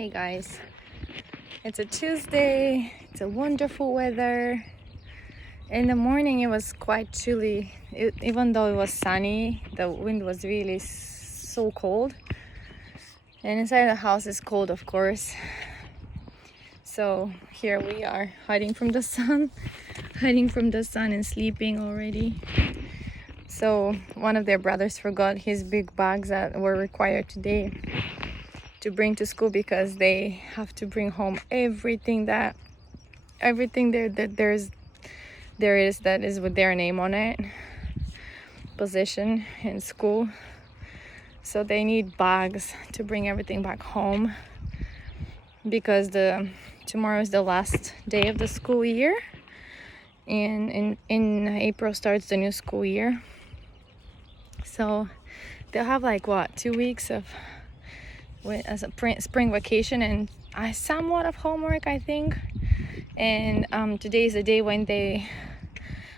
Hey guys, it's a Tuesday, it's a wonderful weather. In the morning it was quite chilly. Even though it was sunny, the wind was really so cold. And inside the house is cold, of course. So here we are, hiding from the sun and sleeping already. So one of their brothers forgot his big bags that were required today to bring to school, because they have to bring home everything there is that is with their name on it, position in school. So they need bags to bring everything back home, because tomorrow is the last day of the school year, and in April starts the new school year. So they'll have 2 weeks of as a spring vacation and somewhat of homework, I think. And today is the day when they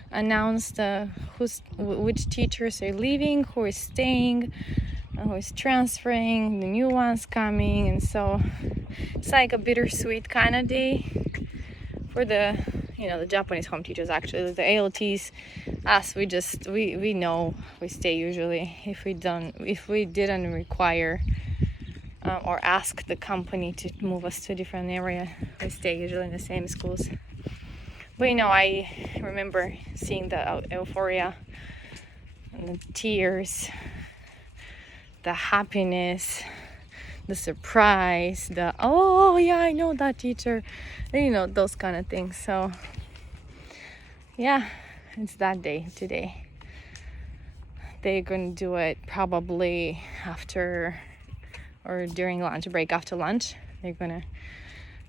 announced which teachers are leaving, who is staying, who is transferring, the new ones coming. And so it's like a bittersweet kind of day for the Japanese home teachers. Actually, the ALTs, us, we know we stay usually. If we didn't require or ask the company to move us to a different area, we stay usually in the same schools. But I remember seeing the euphoria and the tears, the happiness, the surprise, the oh yeah, I know that teacher, those kind of things. So yeah, it's that day today. They're gonna do it probably after or during lunch break. After lunch, they're gonna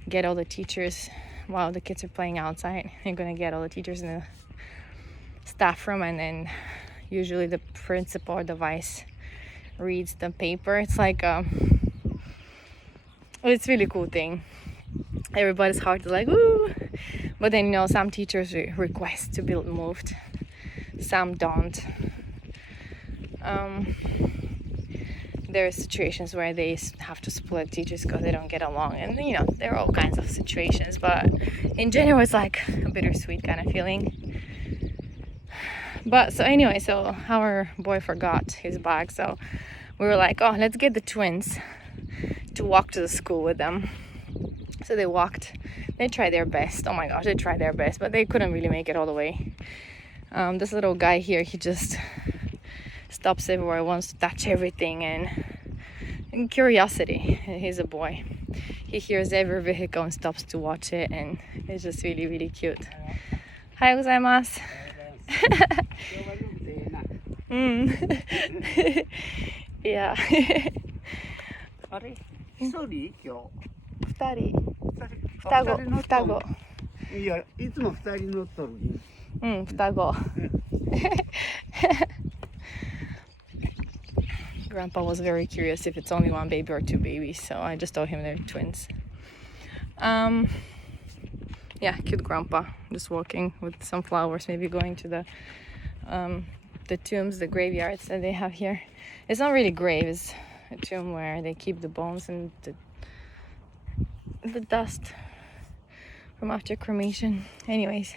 get all the teachers while the kids are playing outside. They're gonna get all the teachers in the staff room, and then usually the principal or the vice reads the paper. It's like it's really cool thing. Everybody's heart is like woo, but then some teachers request to be moved, some don't. There are situations where they have to split teachers because they don't get along, and there are all kinds of situations, but in general it's like a bittersweet kind of feeling. But so our boy forgot his bag, so we were like, oh, let's get the twins to walk to the school with them. So they tried their best. Oh my gosh, they tried their best, but they couldn't really make it all the way. This little guy here, he just stops everywhere, wants to touch everything, and curiosity. He's a boy. He hears every vehicle and stops to watch it, and it's just really, really cute. Ohayou gozaimasu. Yeah. あれ一人今日2人双子いやいつも二人乗っとる双子Grandpa was very curious if it's only one baby or two babies, so I just told him they're twins. Yeah, cute grandpa, just walking with some flowers, maybe going to the tombs, the graveyards that they have here. It's not really grave, it's a tomb where they keep the bones and the dust from after cremation. Anyways,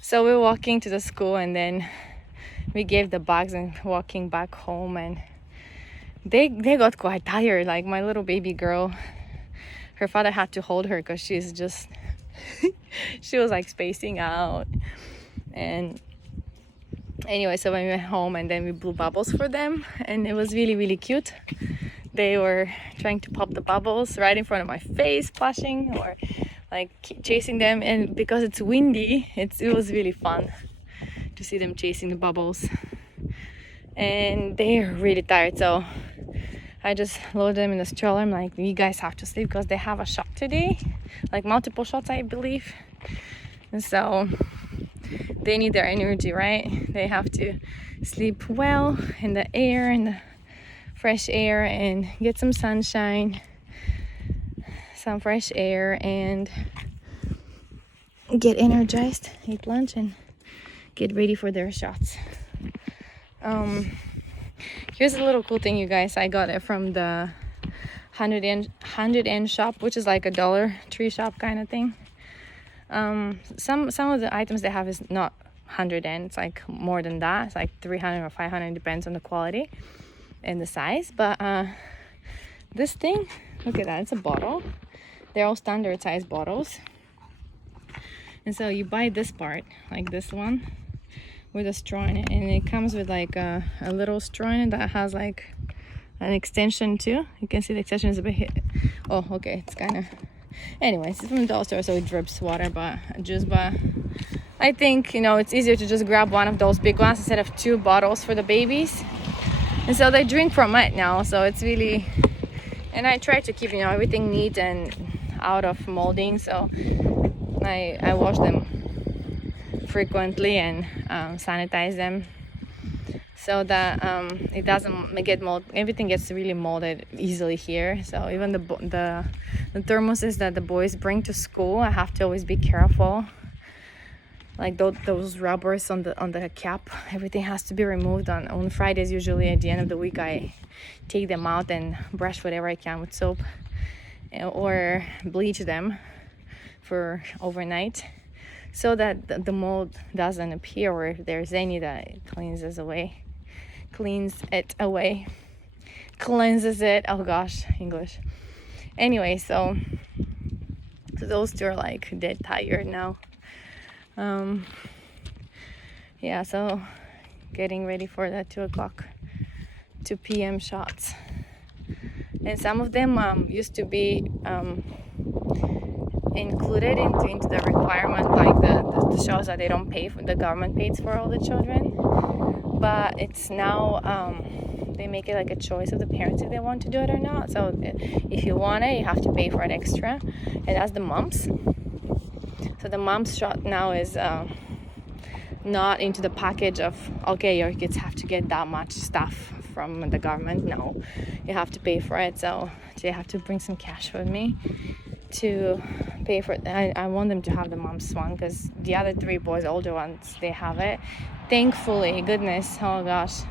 so we're walking to the school, and then we gave the bags and walking back home, and they got quite tired. Like my little baby girl, her father had to hold her because she's just she was like spacing out. And anyway, so when we went home, and then we blew bubbles for them, and it was really, really cute. They were trying to pop the bubbles right in front of my face, splashing, or like chasing them. And because it's windy, it was really fun to see them chasing the bubbles. And they're really tired, so I just loaded them in the stroller. I'm like, you guys have to sleep because they have a shot today, like multiple shots, I believe. And so they need their energy, right? They have to sleep well in the air, in the fresh air, and get some sunshine, some fresh air, and get energized, eat lunch, and get ready for their shots. Here's a little cool thing, you guys. I got it from the 100 yen shop, which is like a Dollar Tree shop kind of thing. Some of the items they have is not 100 yen. It's like more than that. It's like 300 or 500, depends on the quality and the size. But this thing, look at that, it's a bottle. They're all standard size bottles. And so you buy this part, like this one, with a straw in it, and it comes with like a little straw in it that has like an extension too. You can see the extension is a bit oh, okay, it's kind of, anyways, it's from the dollar store, so it drips water, but juice. But I think, it's easier to just grab one of those big ones instead of 2 bottles for the babies. And so they drink from it now, so it's really, and I try to keep everything neat and out of molding, so I wash them frequently and sanitize them so that it doesn't get mold. Everything gets really molded easily here. So even the thermoses that the boys bring to school, I have to always be careful. Like those rubbers on the cap, everything has to be removed on Fridays. Usually at the end of the week, I take them out and brush whatever I can with soap or bleach them for overnight, so that the mold doesn't appear, or if there's any, that it cleanses it. Oh gosh, English. Anyway, so those two are like dead tired now. Yeah, so getting ready for that 2 p.m. shots. And some of them used to be included into the requirement, like the shots that they don't pay for, the government pays for all the children. But it's now they make it like a choice of the parents if they want to do it or not. So if you want it, you have to pay for it extra, and that's the mumps. So the mumps shot now is not into the package of, okay, your kids have to get that much stuff from the government. No, you have to pay for it. So they have to bring some cash with me to pay for it. I want them to have the mumps one, because the other 3 boys, older ones, they have it. Thankfully, goodness, oh gosh,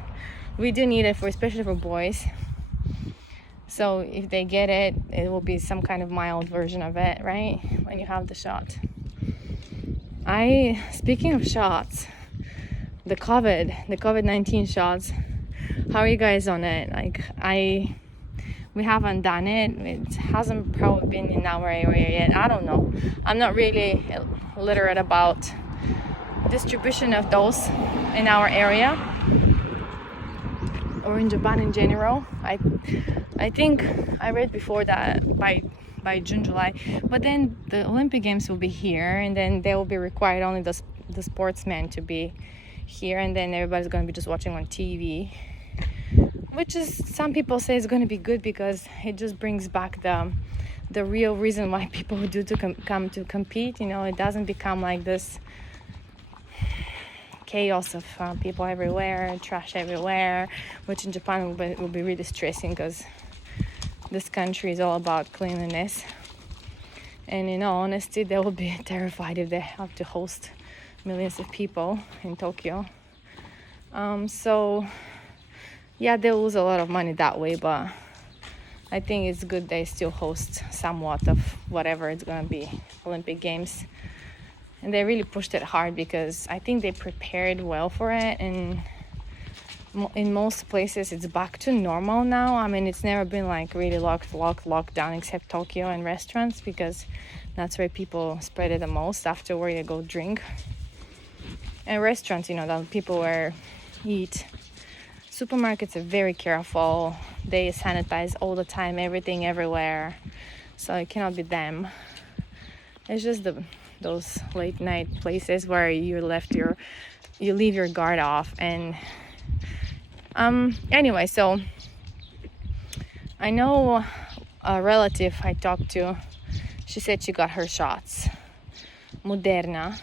we do need it especially for boys. So if they get it, it will be some kind of mild version of it, right? When you have the shot. Speaking of shots, the COVID-19 shots, how are you guys on it? Like, we haven't done it. It hasn't probably been in our area yet. I don't know. I'm not really literate about distribution of those in our area or in Japan in general. I think I read before that by June, July, but then the Olympic Games will be here, and then they will be required only the sportsmen to be here, and then everybody's going to be just watching on TV, which is, some people say, is going to be good, because it just brings back the real reason why people do to come to compete. It doesn't become like this chaos of people everywhere, trash everywhere, which in Japan will be really stressing, because this country is all about cleanliness. And in all honesty, they will be terrified if they have to host millions of people in Tokyo. So yeah, they'll lose a lot of money that way, but I think it's good they still host somewhat of whatever it's going to be, Olympic Games. And they really pushed it hard, because I think they prepared well for it, and in most places it's back to normal now. I mean, it's never been like really locked down, except Tokyo and restaurants, because that's where people spread it the most. Afterward, they go drink. And restaurants, that people where eat. Supermarkets are very careful. They sanitize all the time, everything, everywhere. So it cannot be them. It's just those late night places where you leave your guard off. And anyway, so I know a relative I talked to, she said she got her shots, Moderna,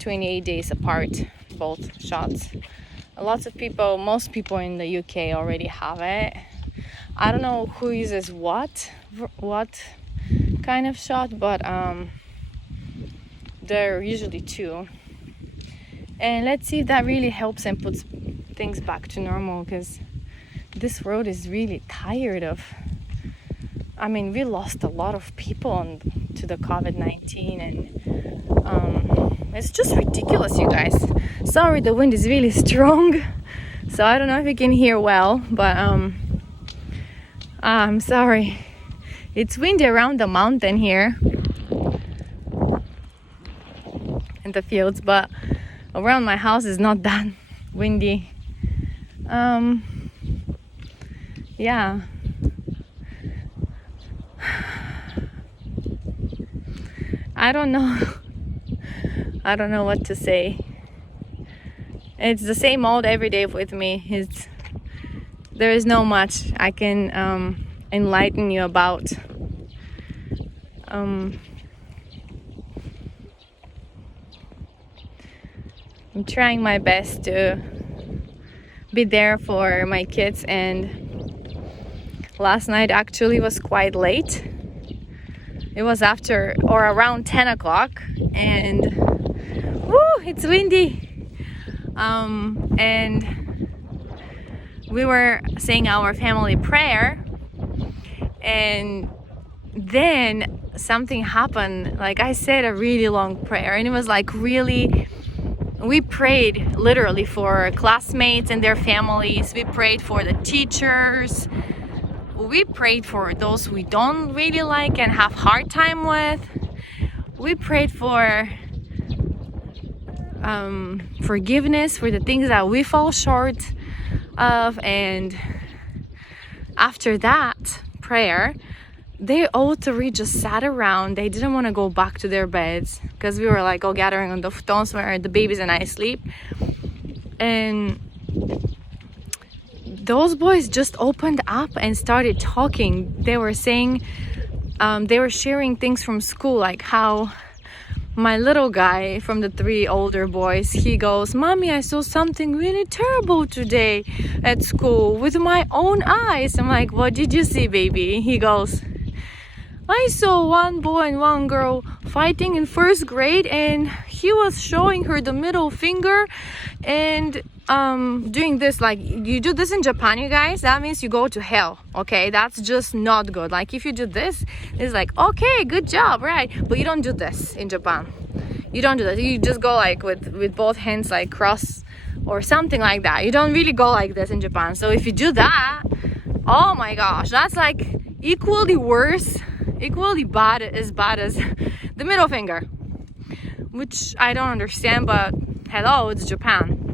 28 days apart, both shots. Most people in the UK already have it. I don't know who uses what kind of shot, but there are usually 2. And let's see if that really helps and puts things back to normal, because this world is really tired of. I mean, we lost a lot of people to the COVID-19, and it's just ridiculous, you guys. Sorry, the wind is really strong, so I don't know if you can hear well, but I'm sorry. It's windy around the mountain here in the fields, but around my house is not that windy. Yeah. I don't know what to say. It's the same old every day with me. There is no much I can enlighten you about. I'm trying my best to be there for my kids, and last night actually was quite late. It was after or around 10 o'clock, and it's windy. And we were saying our family prayer, and then something happened. Like, I said a really long prayer, and it was like really, we prayed literally for classmates and their families. We prayed for the teachers. We prayed for those we don't really like and have hard time with. We prayed for forgiveness for the things that we fall short of. And after that prayer, they all three just sat around. They didn't want to go back to their beds because we were like all gathering on the futons where the babies and I sleep. And those boys just opened up and started talking. They were saying, they were sharing things from school, like how my little guy from the three older boys, he goes, "Mommy, I saw something really terrible today at school with my own eyes." I'm like, "What did you see, baby?" He goes, "I saw one boy and one girl fighting in first grade, and he was showing her the middle finger and doing this. Like, you do this in Japan, you guys, that means you go to hell, okay? That's just not good. Like, if you do this, it's like, okay, good job, right? But you don't do this in Japan. You don't do that. You just go like with both hands like cross or something like that. You don't really go like this in Japan. So if you do that, oh my gosh, that's like equally bad as the middle finger, which I don't understand, but hello, it's Japan.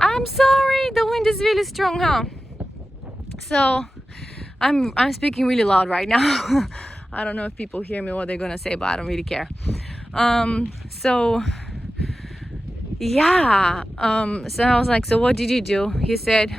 I'm sorry, the wind is really strong, huh? So I'm speaking really loud right now. I don't know if people hear me what they're gonna say, but I don't really care. So yeah, so I was like, "So what did you do?" He said,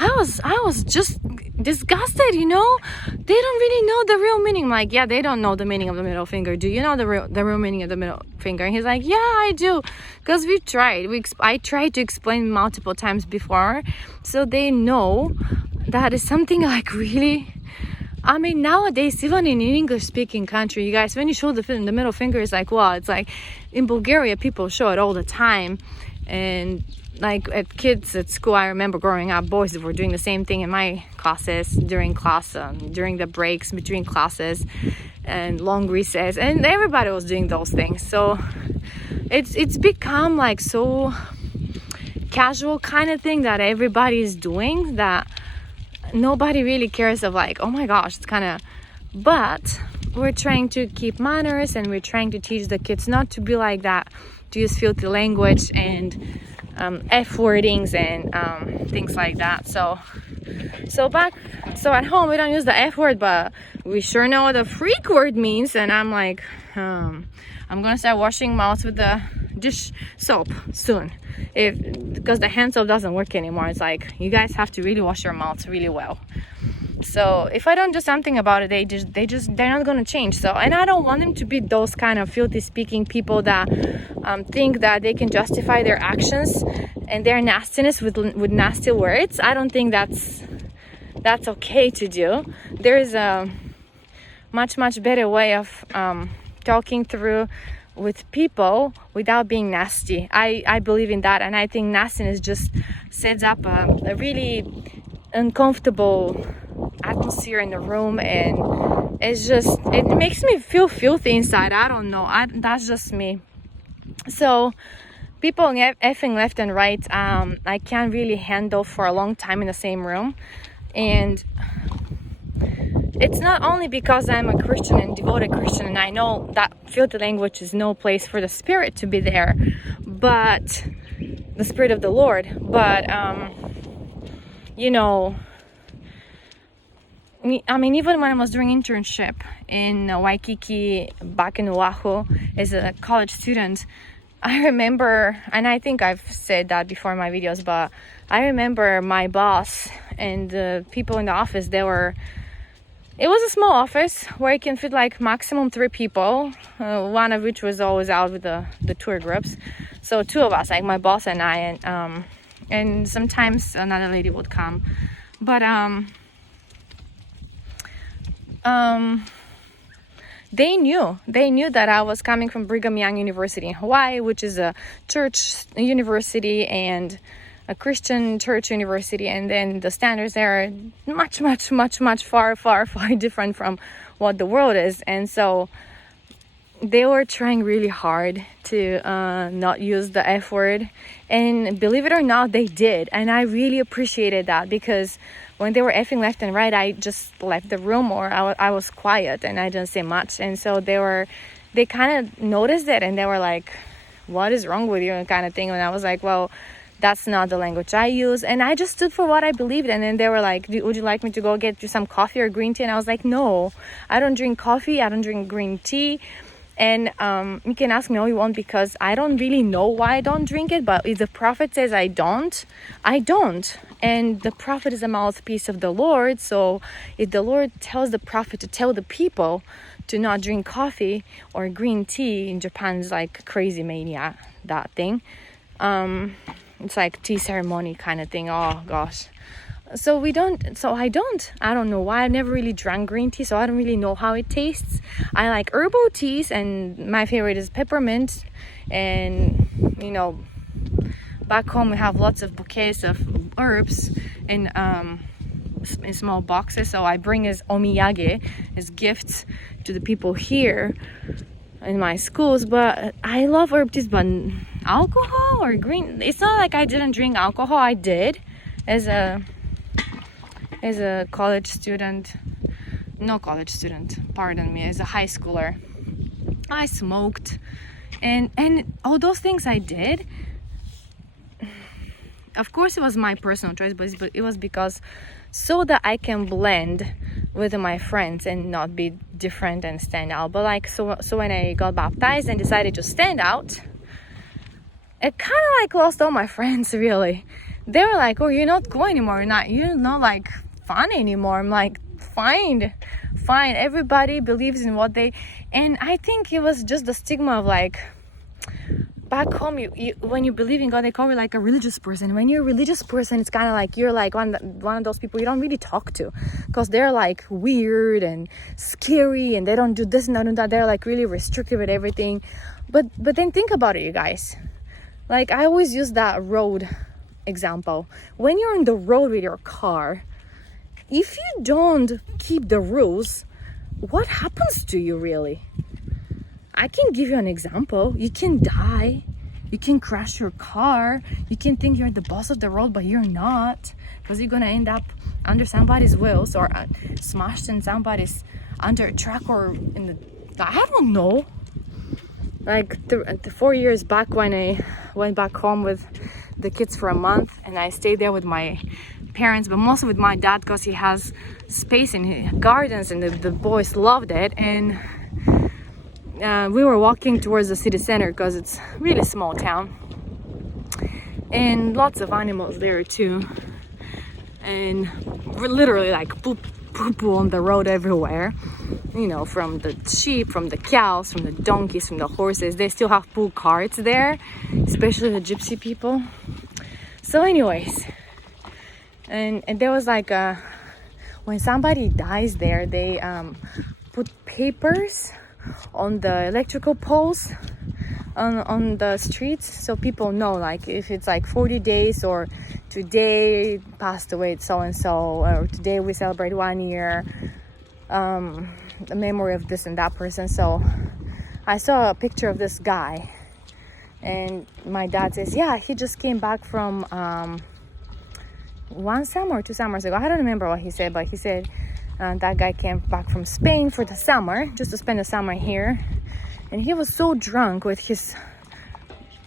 I was just disgusted, you know? They don't really know the real meaning. I'm like, "Yeah, they don't know the meaning of the middle finger. Do you know the real meaning of the middle finger?" And he's like, "Yeah, I do, because we tried. I tried to explain multiple times before, so they know that is something like really." I mean, nowadays, even in an English-speaking country, you guys, when you show the middle finger, it's like, wow, it's like in Bulgaria, people show it all the time. And like at kids at school, I remember growing up, boys were doing the same thing in my classes during class, during the breaks between classes and long recess, and everybody was doing those things. So it's become like so casual kind of thing that everybody is doing, that nobody really cares of like, oh my gosh, it's kind of. But we're trying to keep manners, and we're trying to teach the kids not to be like that, to use filthy language and F-wordings and things like that. So at home we don't use the F word, but we sure know what the freak word means. And I'm like, I'm gonna start washing mouths with the dish soap soon, because the hand soap doesn't work anymore. It's like, you guys have to really wash your mouths really well. So if I don't do something about it, they're not gonna change. So, and I don't want them to be those kind of filthy speaking people that think that they can justify their actions and their nastiness with nasty words. I don't think that's okay to do. There is a much better way of talking through with people without being nasty. I believe in that, and I think nastiness just sets up a really uncomfortable atmosphere in the room, and it makes me feel filthy inside. I don't know, that's just me. So people effing left and right, I can't really handle for a long time in the same room. And it's not only because I'm a Christian and devoted Christian, and I know that filthy language is no place for the Spirit to be there, but the Spirit of the Lord. But you know, I mean, even when I was doing internship in Waikiki back in Oahu as a college student, I remember, and I think I've said that before in my videos, but I remember my boss and the people in the office, it was a small office where it can fit like maximum 3 people, one of which was always out with the tour groups. So 2 of us, like my boss and I, and sometimes another lady would come. But they knew that I was coming from Brigham Young University in Hawaii, which is a church university and a Christian church university, and then the standards there are much far different from what the world is. And so they were trying really hard to not use the F word, and believe it or not, they did. And I really appreciated that, because when they were effing left and right, I just left the room, or I was quiet and I didn't say much. And so they kind of noticed it, and they were like, what is wrong with you, kind of thing. And I was like, well, that's not the language I use. And I just stood for what I believed. And then they were like, would you like me to go get you some coffee or green tea? And I was like, no, I don't drink coffee, I don't drink green tea. And you can ask me all you want, because I don't really know why I don't drink it. But if the prophet says I don't. And the prophet is a mouthpiece of the Lord. So if the Lord tells the prophet to tell the people to not drink coffee or green tea, in Japan is like crazy mania, that thing. It's like tea ceremony kind of thing. Oh gosh. So I don't know why. I've never really drank green tea, so I don't really know how it tastes. I like herbal teas, and my favorite is peppermint. And you know, back home we have lots of bouquets of herbs in small boxes, so I bring as omiyage, as gifts to the people here in my schools. But I love herb teas, but alcohol or green, it's not like I didn't drink alcohol. I did as a college student, as a high schooler. I smoked, and all those things I did. Of course, it was my personal choice, but it was because so that I can blend with my friends and not be different and stand out. But like, so when I got baptized and decided to stand out, it kind of like lost all my friends, really. They were like, oh, you're not cool anymore, you're not like fun anymore. I'm like, fine, everybody believes in what they, and I think it was just the stigma of like, back home, you when you believe in God, they call you like a religious person. When you're a religious person, it's kind of like you're like one of those people you don't really talk to, because they're like weird and scary, and they don't do this and don't do that. They're like really restrictive with everything. But then think about it, you guys. Like, I always use that road example. When you're on the road with your car, if you don't keep the rules, what happens to you really? I can give you an example. You can die. You can crash your car. You can think you're the boss of the road, but you're not, because you're gonna end up under somebody's wheels, or smashed in somebody's under a truck, or in the, I don't know. Like the 4 years back when I went back home with the kids for a month, and I stayed there with my parents, but mostly with my dad, because he has space in his gardens, and the boys loved it. And we were walking towards the city center, because it's really small town, and lots of animals there too, and we're literally like poo on the road everywhere, you know, from the sheep, from the cows, from the donkeys, from the horses. They still have poo carts there, especially the gypsy people. So anyways, and there was like when somebody dies there, they put papers on the electrical poles on the streets, so people know, like, if it's like 40 days or today passed away so and so, or today we celebrate 1 year, the memory of this and that person. So I saw a picture of this guy, and my dad says, yeah, he just came back from 1 summer or 2 summers ago. I don't remember what he said, but he said that guy came back from Spain for the summer, just to spend the summer here. And he was so drunk with his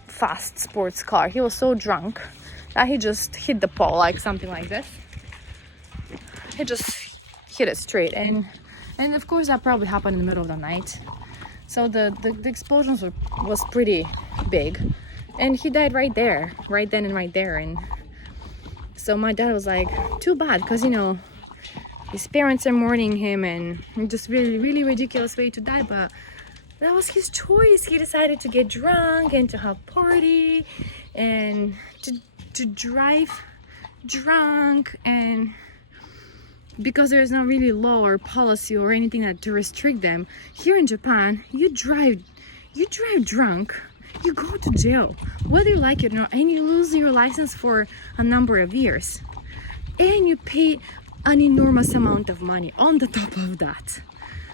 fast sports car. He was so drunk that he just hit the pole, like something like this. He just hit it straight. And of course that probably happened in the middle of the night. So the explosions was pretty big. And he died right there, right then and right there. And so my dad was like, too bad, because, you know, his parents are mourning him, and just really, really ridiculous way to die. But that was his choice. He decided to get drunk and to have party and to drive drunk, and because there's not really law or policy or anything that to restrict them. Here in Japan, you drive drunk, you go to jail, whether you like it or not, and you lose your license for a number of years, and you pay an enormous amount of money on the top of that.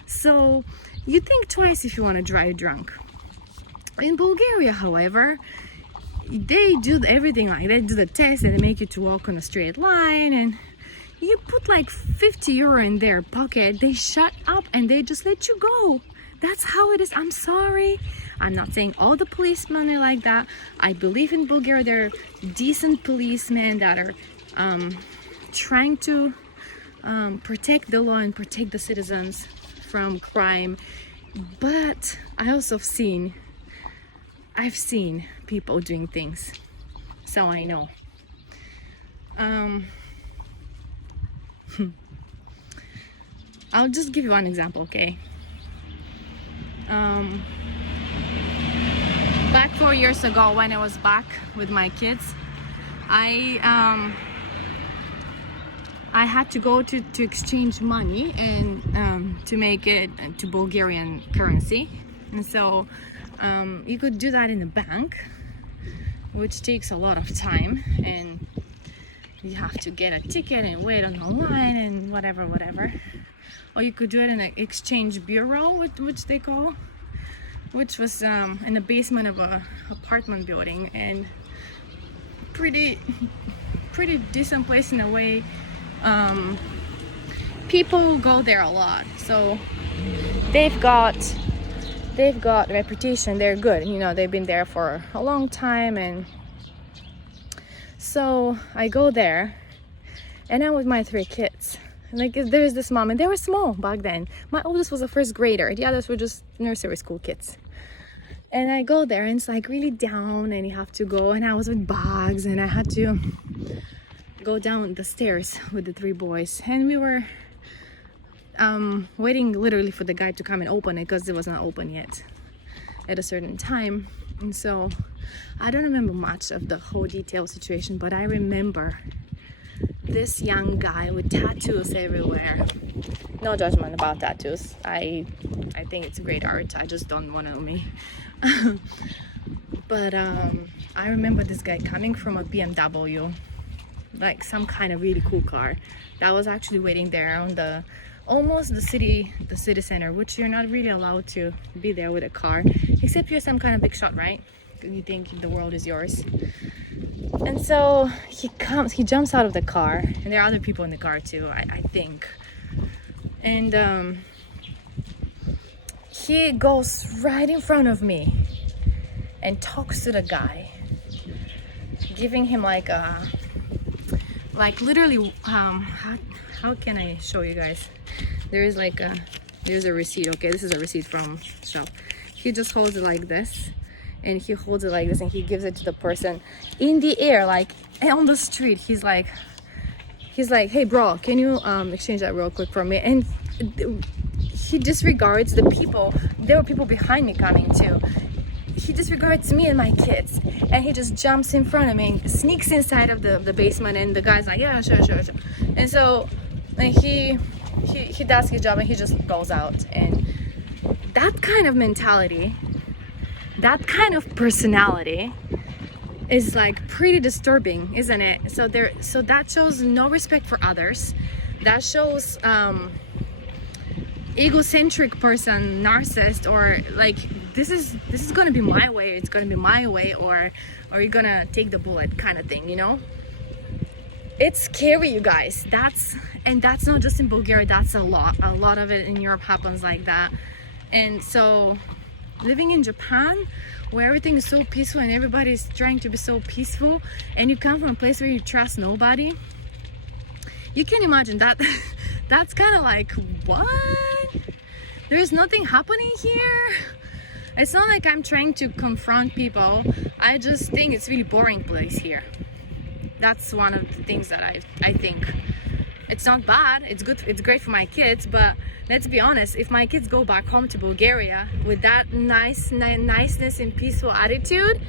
So you think twice if you want to drive drunk. In Bulgaria, however, they do everything, like they do the test and they make you to walk on a straight line, and you put like 50 euro in their pocket, they shut up and they just let you go. That's how it is. I'm sorry. I'm not saying all the policemen are like that. I believe in Bulgaria there are decent policemen that are trying to protect the law and protect the citizens from crime. But I've seen people doing things, so I know. I'll just give you one example, okay? Back 4 years ago, when I was back with my kids, I had to go to exchange money and to make it to Bulgarian currency. And so you could do that in the bank, which takes a lot of time, and you have to get a ticket and wait on the line and whatever. Or you could do it in an exchange bureau, which they call, which was in the basement of a apartment building, and pretty decent place in a way. People go there a lot, so they've got reputation. They're good, you know, they've been there for a long time. And so I go there, and I'm with my 3 kids. Like, there's this mom, and they were small back then. My oldest was a first grader, the others were just nursery school kids. And I go there, and it's like really down, and you have to go, and I was with bags, and I had to go down the stairs with the 3 boys, and we were waiting literally for the guy to come and open it, because it was not open yet at a certain time. And so I don't remember much of the whole detailed situation, but I remember this young guy with tattoos everywhere. No judgment about tattoos. I think it's great art. I just don't want to me. But I remember this guy coming from a BMW, like some kind of really cool car that was actually waiting there on almost the city center, which you're not really allowed to be there with a car, except you're some kind of big shot, right? You think the world is yours. And so he jumps out of the car, and there are other people in the car too, I think. And he goes right in front of me and talks to the guy, giving him like literally, how can I show you guys? There's a receipt, okay? This is a receipt from shop. He just holds it like this, and he holds it like this, and he gives it to the person in the air, like on the street. He's like, hey bro, can you exchange that real quick for me? And he disregards the people. There were people behind me coming too. He disregards me and my kids, and he just jumps in front of me, sneaks inside of the basement, and the guy's like, yeah, sure. And so like he does his job, and he just goes out. And that kind of mentality that kind of personality is like pretty disturbing, isn't it? So that shows no respect for others. That shows egocentric person, narcissist, or like this is gonna be my way, it's gonna be my way, or you're gonna take the bullet kind of thing, you know? It's scary, you guys. That's not just in Bulgaria, that's a lot of it in Europe happens like that. And so living in Japan, where everything is so peaceful and everybody's trying to be so peaceful, and you come from a place where you trust nobody, you can imagine that. That's kind of like, what? There's nothing happening here. It's not like I'm trying to confront people. I just think it's really boring place here. That's one of the things that I think. It's not bad, it's good, it's great for my kids, but let's be honest, if my kids go back home to Bulgaria with that niceness and peaceful attitude,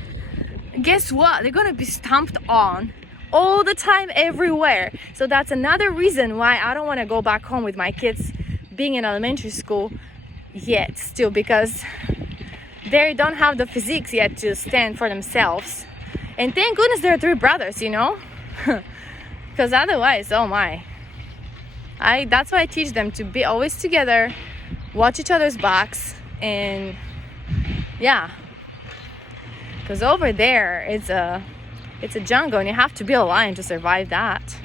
guess what? They're gonna be stomped on all the time, everywhere. So that's another reason why I don't want to go back home with my kids being in elementary school yet, still, because they don't have the physiques yet to stand for themselves. And thank goodness there are 3 brothers, you know, because otherwise, oh my. That's why I teach them to be always together, watch each other's backs, and yeah, because over there it's a jungle and you have to be a lion to survive that.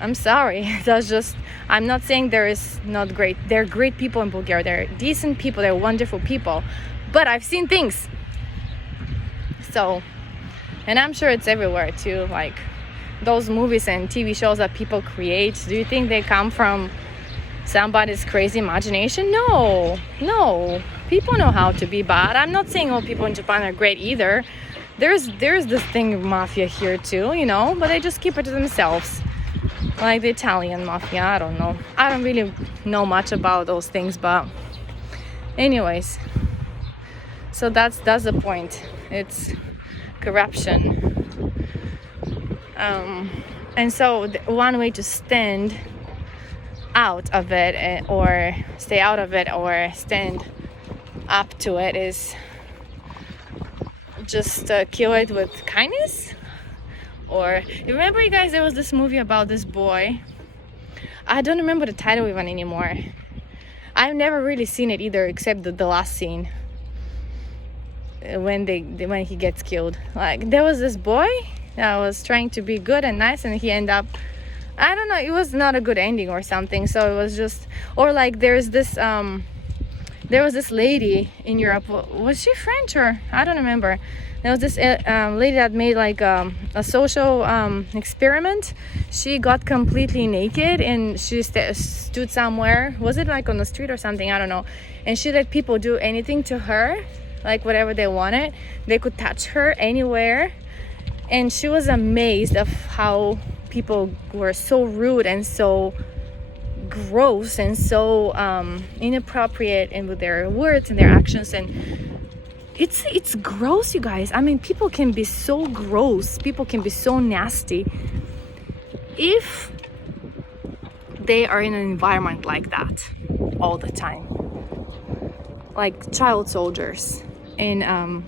I'm sorry, that's just, I'm not saying there is not great, they're great people in Bulgaria, they're decent people, they're wonderful people, but I've seen things. So, and I'm sure it's everywhere too, like those movies and TV shows that people create, do you think they come from somebody's crazy imagination? No, people know how to be bad. I'm not saying all people in Japan are great either. There's this thing of mafia here too, you know, but they just keep it to themselves, like the Italian mafia. I don't know, I don't really know much about those things, but anyways, so that's the point. It's corruption. And so one way to stand out of it, or stay out of it, or stand up to it, is just kill it with kindness. Or you remember, you guys, there was this movie about this boy, I don't remember the title even anymore. I've never really seen it either, except the last scene when he gets killed. Like, there was this boy that was trying to be good and nice, and he ended up, I don't know, it was not a good ending or something. So it was just, or like there was this lady in Europe, was she French or I don't remember. There was this lady that made like a social experiment. She got completely naked and she stood somewhere, was it like on the street or something, I don't know, and she let people do anything to her, like whatever they wanted. They could touch her anywhere. And she was amazed of how people were so rude and so gross and so inappropriate, and with their words and their actions. And it's gross, you guys. I mean, people can be so gross, people can be so nasty if they are in an environment like that all the time, like child soldiers in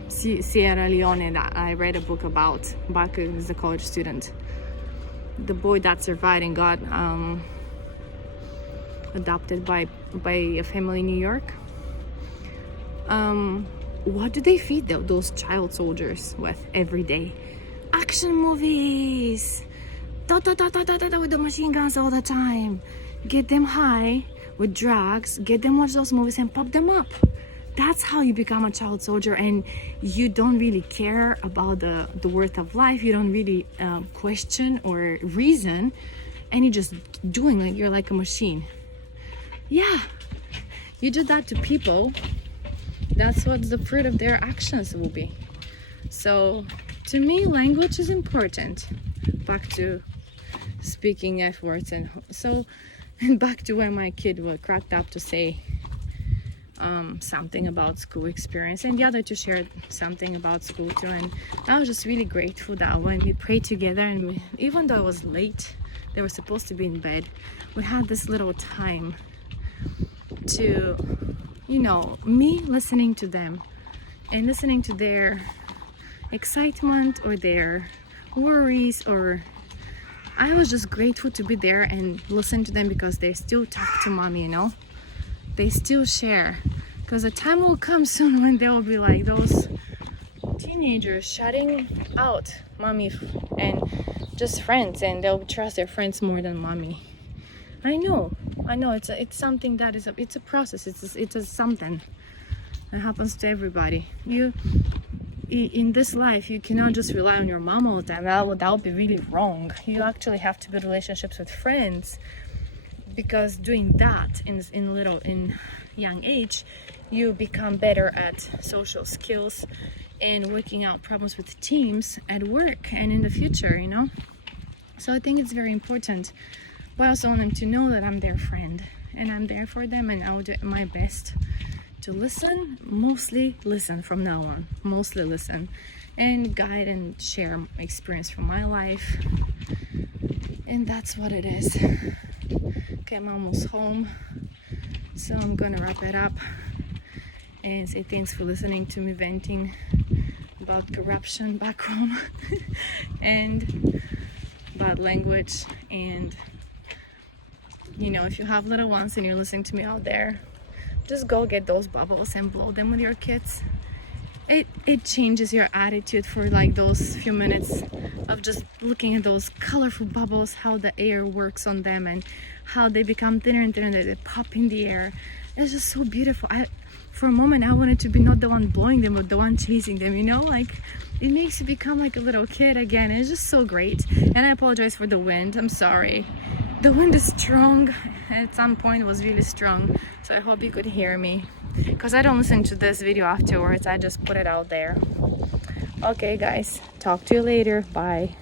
Sierra Leone that I read a book about back as a college student. The boy that survived and got adopted by a family in New York. What do they feed those child soldiers with every day? Action movies, with the machine guns all the time. Get them high with drugs, get them watch those movies and pop them up. That's how you become a child soldier, and you don't really care about the worth of life. You don't really question or reason, and you're just doing like you're like a machine. Yeah, you do that to people, that's what the fruit of their actions will be. So to me, language is important. Back to speaking F words, and so back to when my kid was cracked up to say something about school experience, and the other two shared something about school too. And I was just really grateful that when we prayed together, and even though it was late, they were supposed to be in bed, we had this little time to, you know, me listening to them, and listening to their excitement or their worries, or I was just grateful to be there and listen to them because they still talk to mommy, you know, they still share, because the time will come soon when they will be like those teenagers shutting out mommy and just friends, and they'll trust their friends more than mommy. I know it's something that it's a process, it's a something that happens to everybody. You in this life, you cannot just rely on your mom all the time. That would be really wrong. You actually have to build relationships with friends, because doing that in young age, you become better at social skills and working out problems with teams at work and in the future, you know. So I think it's very important. But I also want them to know that I'm their friend and I'm there for them, and I will do my best to listen, mostly listen from now on, mostly listen, and guide and share experience from my life. And that's what it is. Okay, I'm almost home, so I'm gonna wrap it up and say thanks for listening to me venting about corruption back home and bad language. And you know, if you have little ones and you're listening to me out there, just go get those bubbles and blow them with your kids. It changes your attitude for like those few minutes of just looking at those colorful bubbles, how the air works on them and how they become thinner and thinner, they pop in the air. It's just so beautiful. For a moment I wanted to be not the one blowing them but the one chasing them, you know, like it makes you become like a little kid again. It's just so great. And I apologize for the wind, I'm sorry. The wind is strong. At some point it was really strong, so I hope you could hear me, because I don't listen to this video afterwards, I just put it out there. Okay guys, talk to you later, bye.